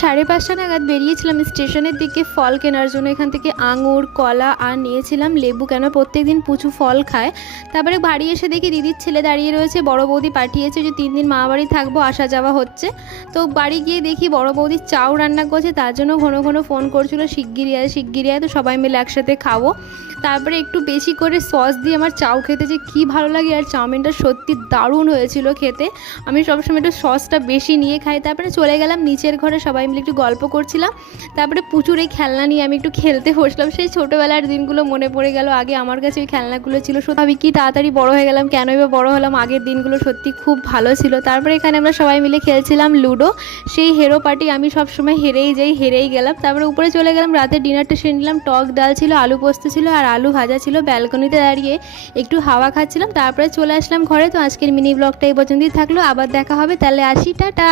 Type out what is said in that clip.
5:30 নাগাদ বেরিয়েছিলাম স্টেশনের দিকে ফল কেনার জন্য। এখান থেকে আঙুর, কলা আর নিয়েছিলাম লেবু, কেন প্রত্যেকদিন পুচু ফল খায়। তারপরে বাড়ি এসে দেখি দিদির ছেলে দাঁড়িয়ে রয়েছে, বড় বৌদি পাঠিয়েছে যে 3 দিন মামা বাড়ি থাকবো, আসা যাওয়া হচ্ছে। তো বাড়ি গিয়ে দেখি বড় বৌদি চাউ রান্না করছে, তার জন্য ঘন ঘন ফোন করছিল শিগগিরই আয় শিগগিরই আয়, তো সবাই মিলে একসাথে খাবো। তারপরে একটু বেশি করে সস দিয়ে আমার চাউ খেতে যে কী ভালো লাগে, আর চাউমিনটা সত্যি দারুণ হয়েছিল খেতে। আমি সবসময় একটু সসটা বেশি নিয়ে খাই। তারপরে চলে গেলাম নিচের ঘরে, সবাই মিলে একটু গল্প করছিলাম। তারপরে প্রচুর এই খেলনা নিয়ে আমি একটু খেলতে বসলাম। সেই ছোটোবেলার দিনগুলো মনে পড়ে গেল, আগে আমার কাছে ওই খেলনাগুলো ছিল। সত্যি আমি কি তাড়াতাড়ি বড় হয়ে গেলাম, কেনই বা বড় হলাম, আগের দিনগুলো সত্যি খুব ভালো ছিল। তারপরে এখানে আমরা সবাই মিলে খেলছিলাম লুডো। সেই হেরো পার্টি আমি সবসময় হেরেই গেলাম। তারপরে উপরে চলে গেলাম, রাতে ডিনারটা সেরে নিলাম। টক ডাল ছিল, আলু পোস্ত ছিল আর আলু ভাজা ছিল। ব্যালকনিতে দাঁড়িয়ে একটু হাওয়া খাচ্ছিলাম, তারপরে চলে আসলাম ঘরে। তো আজকের মিনি ব্লগটা এই পর্যন্তই থাকলো, আবার দেখা হবে, তাহলে আসি, টাটা।